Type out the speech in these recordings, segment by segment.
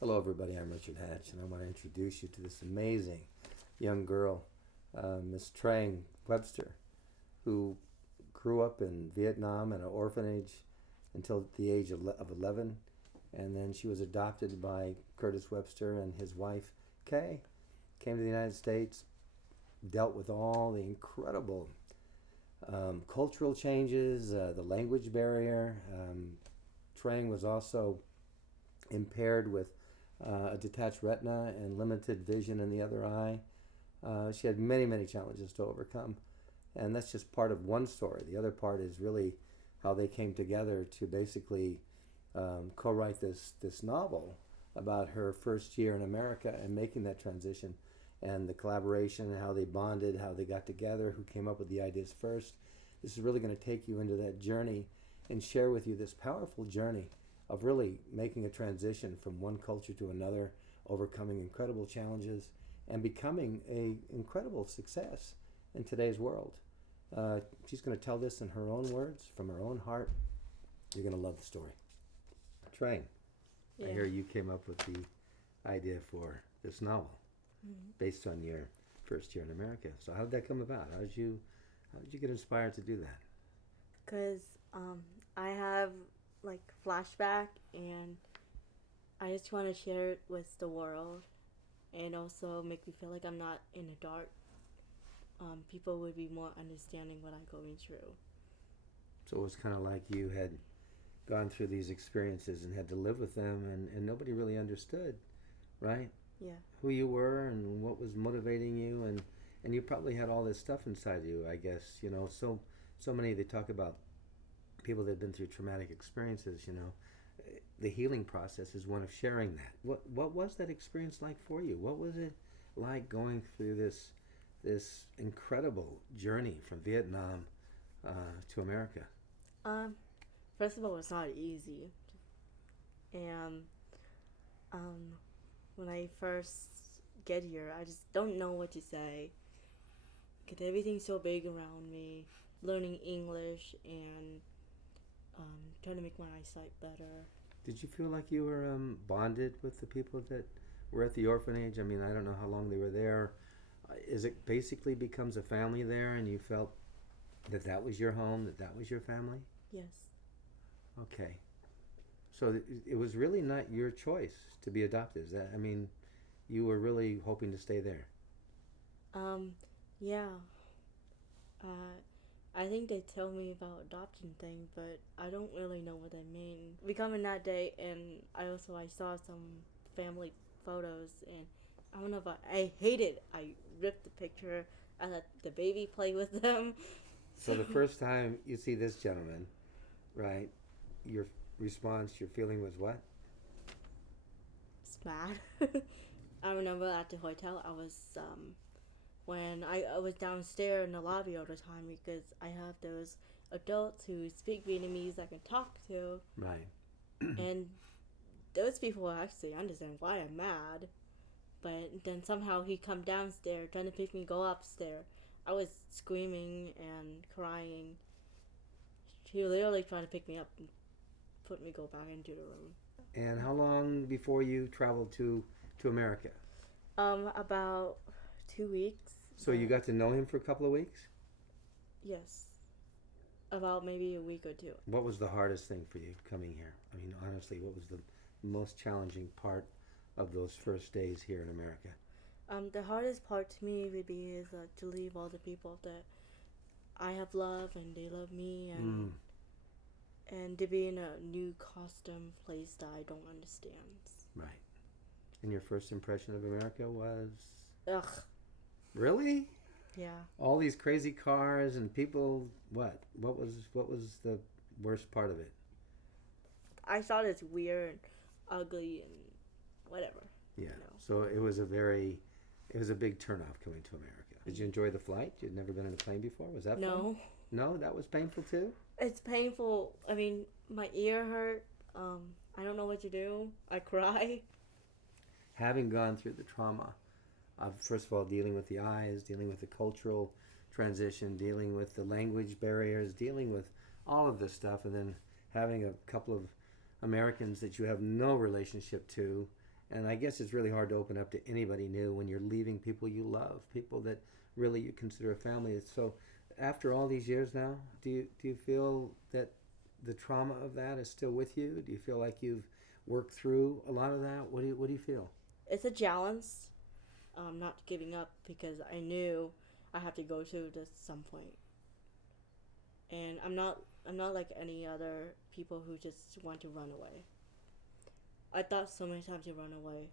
Hello, everybody. I'm Richard Hatch, and I want to introduce you to this amazing young girl, Miss Trang Webster, who grew up in Vietnam in an orphanage until the age of 11, and then she was adopted by Curtis Webster and his wife, Kay. Came to the United States, dealt with all the incredible cultural changes, the language barrier. Trang was also impaired with a detached retina and limited vision in the other eye. She had many, many challenges to overcome. And that's just part of one story. The other part is really how they came together to basically co-write this novel about her first year in America and making that transition, and the collaboration, how they bonded, how they got together, who came up with the ideas first. This is really going to take you into that journey and share with you this powerful journey of really making a transition from one culture to another, overcoming incredible challenges, and becoming an incredible success in today's world. She's going to tell this in her own words, from her own heart. You're going to love the story. Trang, I hear you came up with the idea for this novel based on your first year in America. So how did that come about? How did you get inspired to do that? Because I have like flashback, and I just want to share it with the world, and also make me feel like I'm not in the dark. People would be more understanding what I'm going through. So it was kind of like you had gone through these experiences and had to live with them, and nobody really understood, right? Yeah. Who you were and what was motivating you, and you probably had all this stuff inside you, I guess. So many, they talk about people that have been through traumatic experiences. The healing process is one of sharing that. What was that experience like for you? What was it like going through this incredible journey from Vietnam to America? Um, First of all, it's not easy, and when I first get here, I just don't know what to say. Cause everything's so big around me. Learning English and trying to make my eyesight better. Did you feel like you were bonded with the people that were at the orphanage? I mean, I don't know how long they were there. Is it basically becomes a family there, and you felt that was your home, that was your family? Yes. Okay. So it was really not your choice to be adopted. Is that? I mean, you were really hoping to stay there. Yeah. Uh, I think they tell me about adoption thing, but I don't really know what they mean. We come in that day, and I saw some family photos, and I don't know about. I hate it. I ripped the picture. I let the baby play with them. So the first time you see this gentleman, right? Your response, your feeling was what? It's mad. I remember at the hotel, I was when I was downstairs in the lobby all the time, because I have those adults who speak Vietnamese I can talk to, Right. and those people actually understand why I'm mad. But then somehow he come downstairs trying to pick me go upstairs. I was screaming and crying. He literally tried to pick me up and put me go back into the room. And how long before you traveled to America? About 2 weeks. So you got to know him for a couple of weeks? Yes. About maybe a week or two. What was the hardest thing for you coming here? I mean, honestly, what was the most challenging part of those first days here in America? The hardest part to me would be is to leave all the people that I have loved and they love me, and to be in a new custom place that I don't understand. Right. And your first impression of America was? Ugh. Really? Yeah. All these crazy cars and people. What? What was the worst part of it? I thought it's weird, ugly, and whatever. Yeah. You know. So it was a big turnoff coming to America. Did you enjoy the flight? You'd never been in a plane before. Was that No. fun? No, that was painful too. It's painful. I mean, my ear hurt. I don't know what to do. I cry. Having gone through the trauma of, first of all, dealing with the eyes, dealing with the cultural transition, dealing with the language barriers, dealing with all of this stuff, and then having a couple of Americans that you have no relationship to, And I guess it's really hard to open up to anybody new when you're leaving people you love, people that really you consider a family. So after all these years now, do you feel that the trauma of that is still with you? Do you feel like you've worked through a lot of that? What do you feel? It's a challenge, not giving up because I knew I have to go through this some point. And I'm not like any other people who just want to run away. I thought so many times to run away,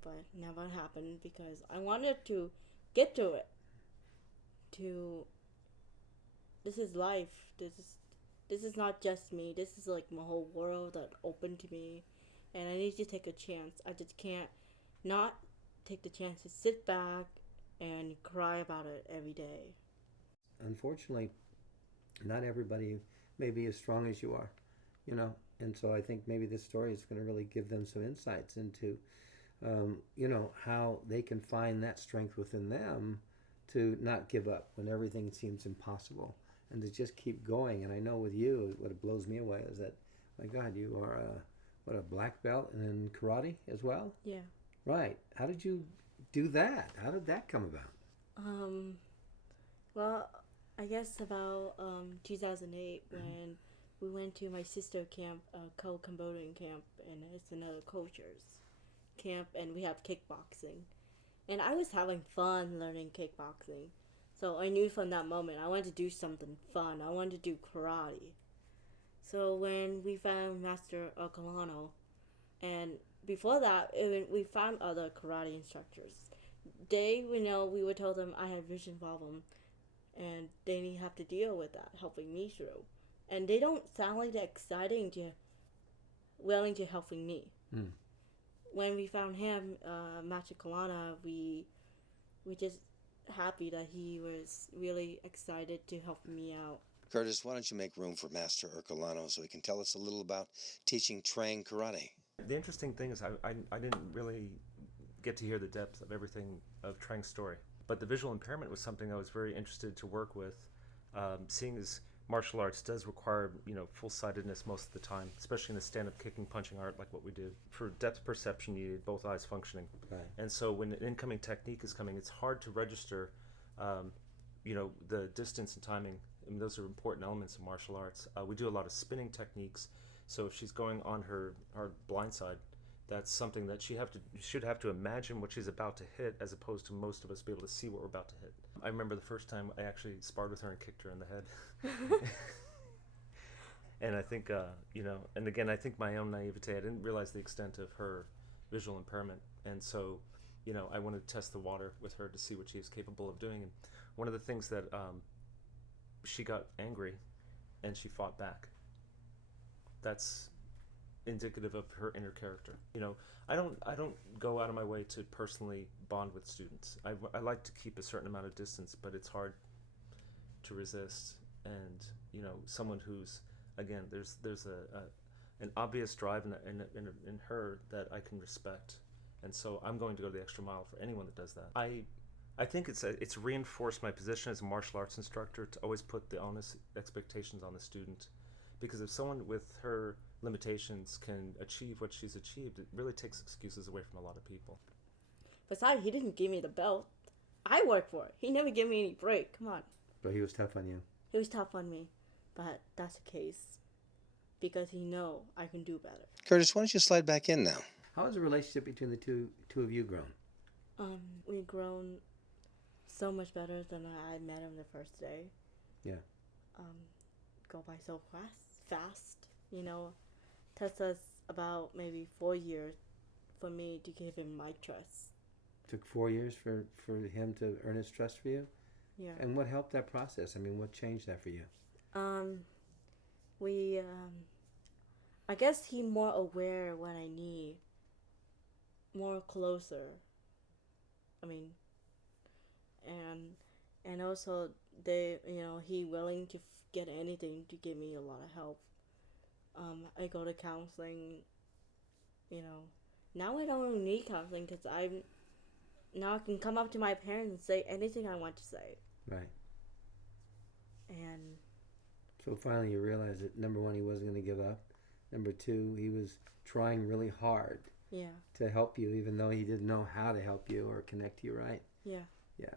but never happened because I wanted to get to it. To this is life. This is not just me. This is like my whole world that opened to me, and I need to take a chance. I just can't not take the chance to sit back and cry about it every day. Unfortunately, not everybody may be as strong as you are, you know. And so I think maybe this story is going to really give them some insights into, how they can find that strength within them to not give up when everything seems impossible and to just keep going. And I know with you, what blows me away is that, my God, you are a black belt in karate as well? Yeah. Right. How did you do that? How did that come about? Um. Well, I guess about 2008 when we went to my sister camp, co-Cambodian camp, and it's another cultures camp, and we have kickboxing. And I was having fun learning kickboxing. So I knew from that moment I wanted to do something fun. I wanted to do karate. So when we found Master Ocolano, and before that, we found other karate instructors. We would tell them I had vision problem, and they didn't have to deal with that, helping me through. And they don't sound like they're exciting to, willing to helping me. Mm. When we found him, Master Kalana, we just happy that he was really excited to help me out. Curtis, why don't you make room for Master Ercolano so he can tell us a little about teaching Trang karate? The interesting thing is I didn't really get to hear the depth of everything of Trang's story. But the visual impairment was something I was very interested to work with, seeing as martial arts does require full-sightedness most of the time, especially in the stand-up kicking, punching art like what we do. For depth perception, you need both eyes functioning. Right. And so when an incoming technique is coming, it's hard to register, the distance and timing. I mean, those are important elements of martial arts. We do a lot of spinning techniques. So if she's going on her blind side, that's something that she should have to imagine what she's about to hit, as opposed to most of us be able to see what we're about to hit. I remember the first time I actually sparred with her and kicked her in the head. And I think, and again, I think my own naivete, I didn't realize the extent of her visual impairment. And so, I wanted to test the water with her to see what she is capable of doing. And one of the things that she got angry and she fought back. That's indicative of her inner character. I don't go out of my way to personally bond with students. I like to keep a certain amount of distance, but it's hard to resist. And someone who's, again, there's an obvious drive in her that I can respect, and so I'm going to go the extra mile for anyone that does that. I think it's reinforced my position as a martial arts instructor to always put the honest expectations on the student. Because if someone with her limitations can achieve what she's achieved, it really takes excuses away from a lot of people. Besides, he didn't give me the belt. I worked for it. He never gave me any break. Come on. But he was tough on you. He was tough on me. But that's the case. Because he know I can do better. Curtis, why don't you slide back in now? How has the relationship between the two of you grown? We've grown so much better than I met him the first day. Yeah. Go by so fast. Takes us about maybe 4 years for me to give him my trust. Took 4 years for him to earn his trust for you? Yeah. And what helped that process? I mean, what changed that for you? I guess he more aware when I need, more closer. And also he willing to get anything to give me a lot of help. I go to counseling. Now I don't really need counseling because now I can come up to my parents and say anything I want to say. Right. And so finally you realized that, number one, he wasn't going to give up. Number two, he was trying really hard Yeah. to help you, even though he didn't know how to help you or connect to you, right? Yeah. Yeah.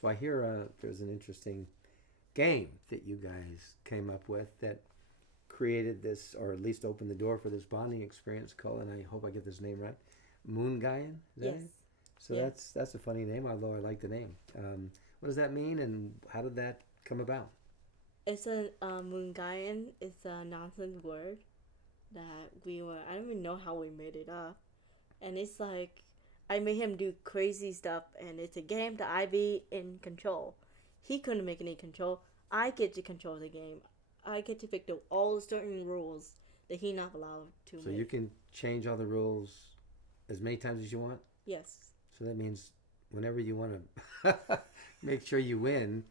So I hear there's an interesting game that you guys came up with that created this, or at least opened the door for this bonding experience called, and I hope I get this name right, Moonguyen? Is that Yes. it? So Yeah. that's a funny name, although I like the name. What does that mean, and how did that come about? It's a Moonguyen. It's a nonsense word that I don't even know how we made it up. And it's like, I made him do crazy stuff, and it's a game that I be in control. He couldn't make any control. I get to control the game. I get to pick all the certain rules that he not allowed to So make. you can change all the rules as many times as you want? Yes. So that means whenever you want to make sure you win,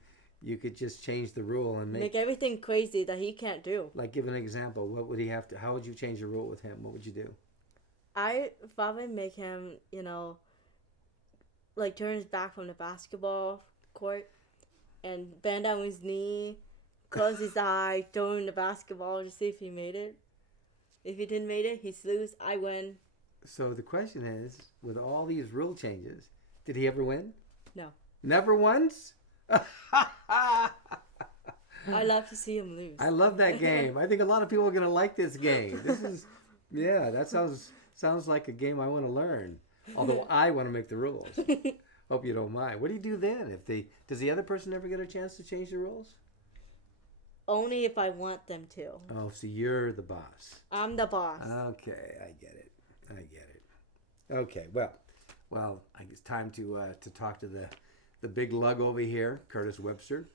you could just change the rule and Make everything crazy that he can't do. Like, give an example. What would he have to? How would you change the rule with him? What would you do? I probably make him, like turn his back from the basketball court and bend down his knee, close his eye, throw in the basketball to see if he made it. If he didn't make it, he's lose. I win. So the question is, with all these rule changes, did he ever win? No. Never once? I love to see him lose. I love that game. I think a lot of people are going to like this game. That sounds like a game I want to learn. Although I want to make the rules. Hope you don't mind. What do you do then? Does the other person ever get a chance to change the rules? Only if I want them to. Oh, so you're the boss. I'm the boss. Okay, I get it. Okay, well, I guess time to talk to the big lug over here, Curtis Webster,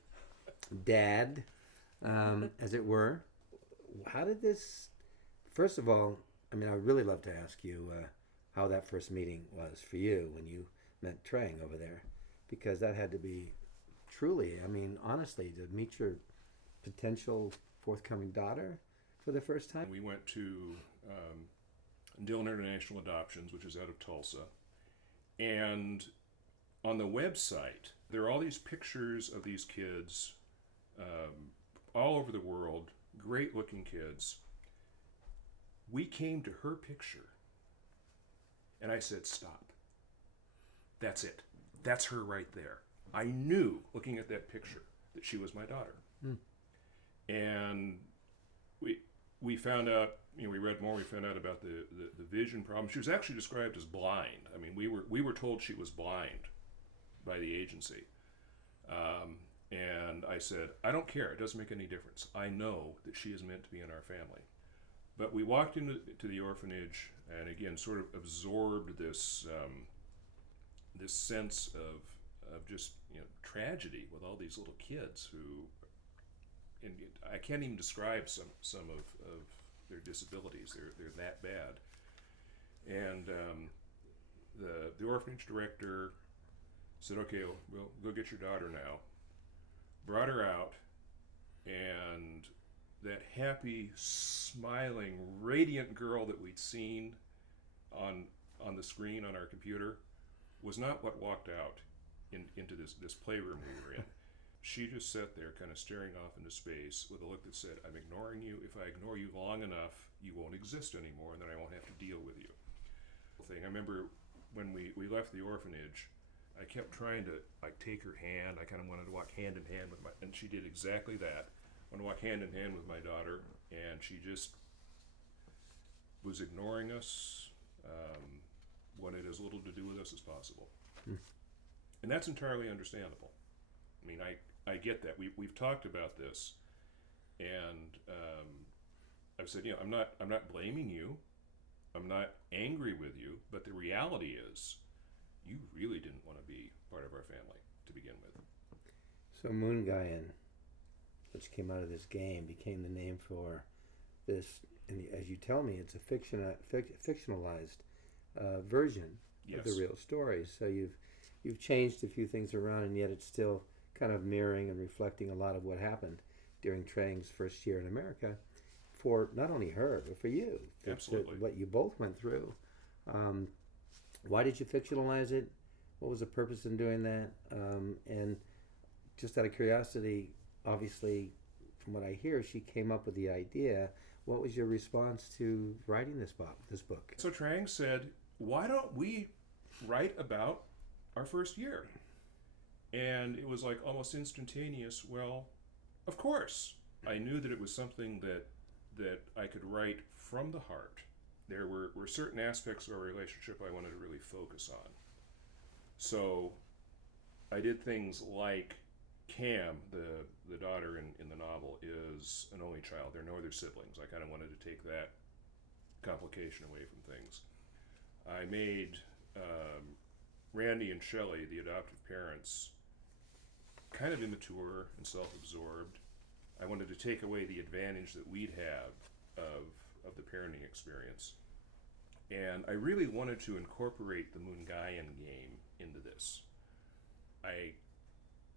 Dad, as it were. How did this? First of all, I mean, I'd really love to ask you how that first meeting was for you when you met Trang over there, because that had to be truly, I mean, honestly, to meet your potential forthcoming daughter for the first time. We went to Dillon International Adoptions, which is out of Tulsa, and on the website there are all these pictures of these kids all over the world, great looking kids. We came to her picture and I said, stop. That's it. That's her right there. I knew, looking at that picture, that she was my daughter. And we found out, we read more, we found out about the vision problem. She was actually described as blind. I mean, we were told she was blind by the agency. And I said, I don't care, it doesn't make any difference. I know that she is meant to be in our family. But we walked into the orphanage and again sort of absorbed this this sense of just tragedy with all these little kids who, and I can't even describe some of their disabilities. They're that bad. And the orphanage director said, okay, we'll go get your daughter now. Brought her out, and that happy, smiling, radiant girl that we'd seen on the screen on our computer was not what walked out into this playroom we were in. She just sat there kind of staring off into space with a look that said, I'm ignoring you. If I ignore you long enough, you won't exist anymore, and then I won't have to deal with you. I remember when we left the orphanage, I kept trying to take her hand. I kind of wanted to walk hand in hand with and she did exactly that. I wanted to walk hand in hand with my daughter, and she just was ignoring us, wanted as little to do with us as possible. And that's entirely understandable. I mean, I get that. We've talked about this, and I've said, I'm not blaming you. I'm not angry with you, but the reality is, you really didn't want to be part of our family to begin with. So Moonguyen, which came out of this game, became the name for this. And as you tell me, it's a fictionalized version of the real story. So you've changed a few things around, and yet it's still kind of mirroring and reflecting a lot of what happened during Trang's first year in America, for not only her but for you. Absolutely. What you both went through. Why did you fictionalize it? What was the purpose in doing that? And just out of curiosity, obviously, from what I hear, she came up with the idea What was your response to writing this book? So Trang said, why don't we write about our first year? And it was like almost instantaneous. Well, of course. I knew that it was something that I could write from the heart. There were certain aspects of our relationship I wanted to really focus on. So I did things like Cam, the daughter in the novel, is an only child. There are no other siblings. I kind of wanted to take that complication away from things. I made Randy and Shelley, the adoptive parents, kind of immature and self-absorbed. I wanted to take away the advantage that we'd have of the parenting experience. And I really wanted to incorporate the Moonguyen game into this. I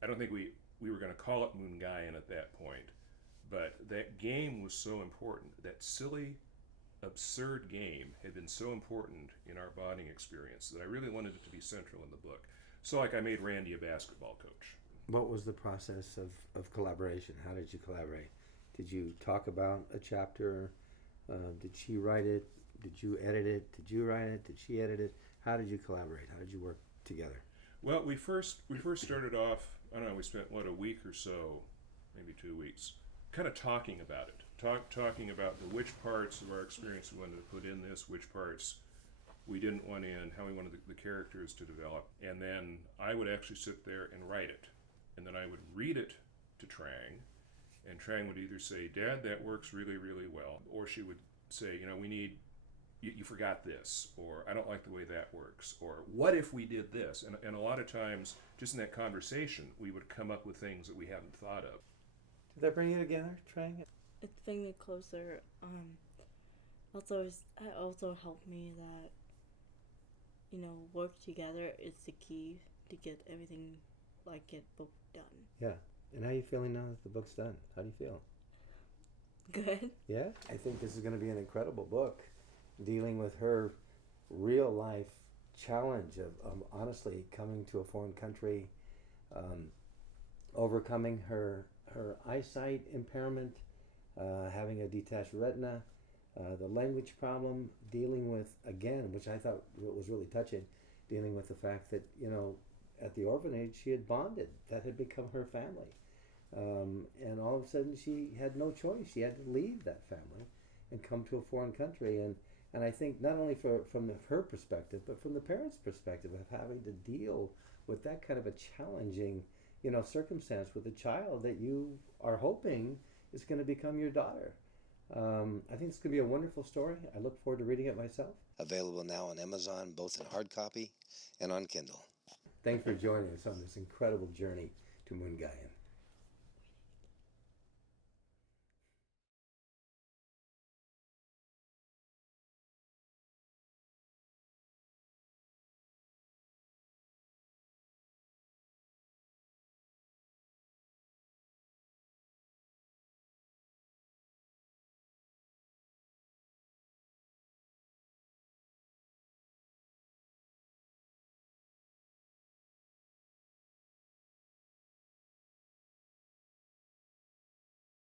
don't think we were going to call it Moonguyen at that point, but that game was so important. That silly, absurd game had been so important in our bonding experience that I really wanted it to be central in the book. So like I made Randy a basketball coach. What was the process of collaboration? How did you collaborate? Did you talk about a chapter? Did she write it? Did you edit it? Did you write it? Did she edit it? How did you collaborate? How did you work together? Well, we first started off, I don't know, we spent, a week or so, maybe 2 weeks, kind of talking about it. Talking about which parts of our experience we wanted to put in this, which parts we didn't want in, how we wanted the characters to develop. And then I would actually sit there and write it. And then I would read it to Trang, and Trang would either say, Dad, that works really, really well, or she would say, you forgot this, or I don't like the way that works, or what if we did this? And a lot of times, just in that conversation, we would come up with things that we hadn't thought of. Did that bring you together, Trang? It bring me closer. It also helped me that, work together is the key to get everything, get book done. Yeah. And how are you feeling now that the book's done? How do you feel? Good. Yeah? I think this is going to be an incredible book, dealing with her real life challenge of honestly coming to a foreign country, overcoming her eyesight impairment, having a detached retina, the language problem, dealing with, again, which I thought was really touching, dealing with the fact that, at the orphanage she had bonded. That had become her family. And all of a sudden she had no choice. She had to leave that family and come to a foreign country. And I think not only from her perspective, but from the parents' perspective of having to deal with that kind of a challenging, circumstance with a child that you are hoping is going to become your daughter. I think it's going to be a wonderful story. I look forward to reading it myself. Available now on Amazon, both in hard copy and on Kindle. Thanks for joining us on this incredible journey to Moonguyen.